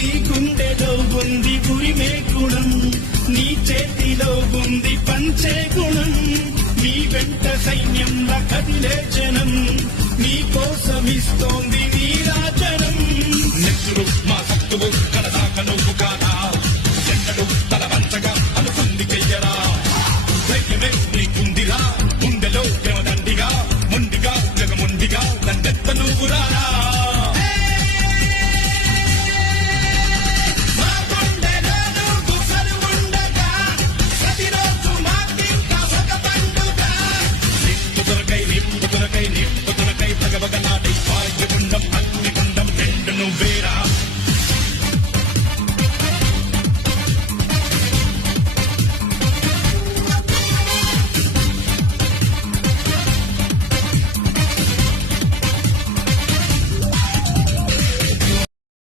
నీ గుండెలో ఉంది ఉరిమే గుణం, నీ చేతిలో ఉంది పంచే గుణం. నీ వెంట సైన్యంలా కదిలే జనం, నీ కోసమిస్తోంది నీల